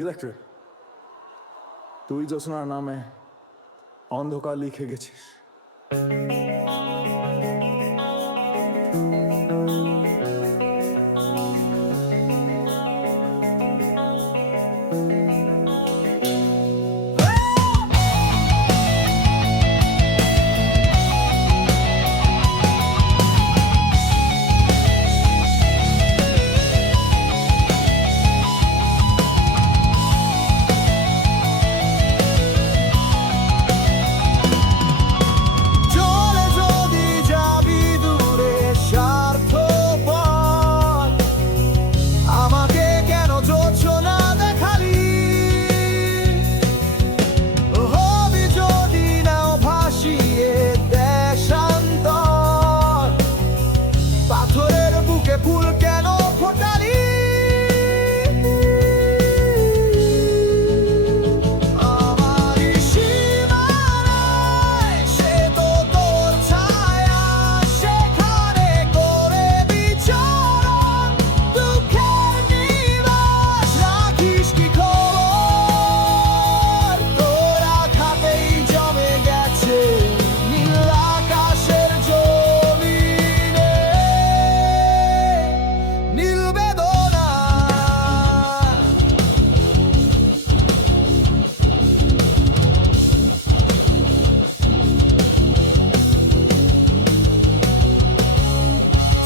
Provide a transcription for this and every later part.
Electric তুই জোসনার নামে অন্ধকার লিখে গেছিস।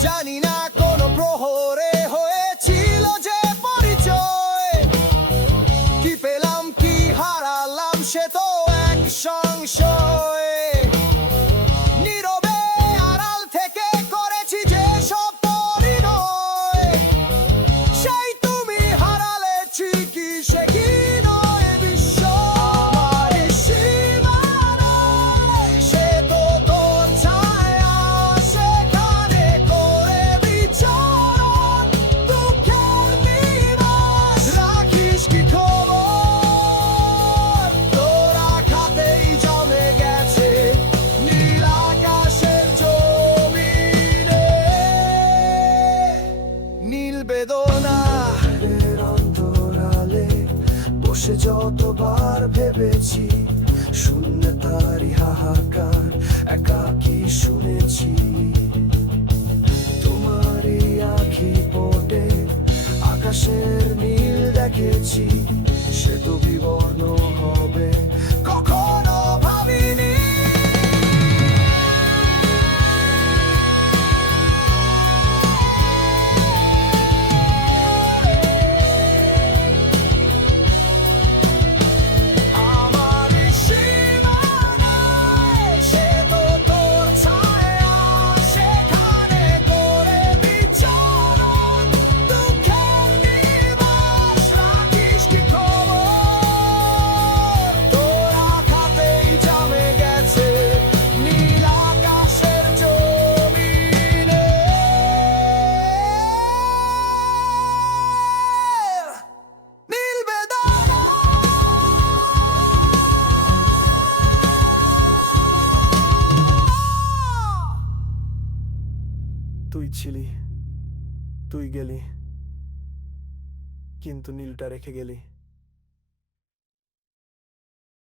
জানি হয়েছিল যে পরিচয়। কি পেলাম কি হারালাম সে তো এক সংশয়। সে যতবার ভেবেছি শূন্য তারি হাহাকার একাকি শুনেছি? তোমার আখি পটে আকাশের নীল দেখেছি। ছিলি তুই গেলি কিন্তু নীলটা রেখে গেলি।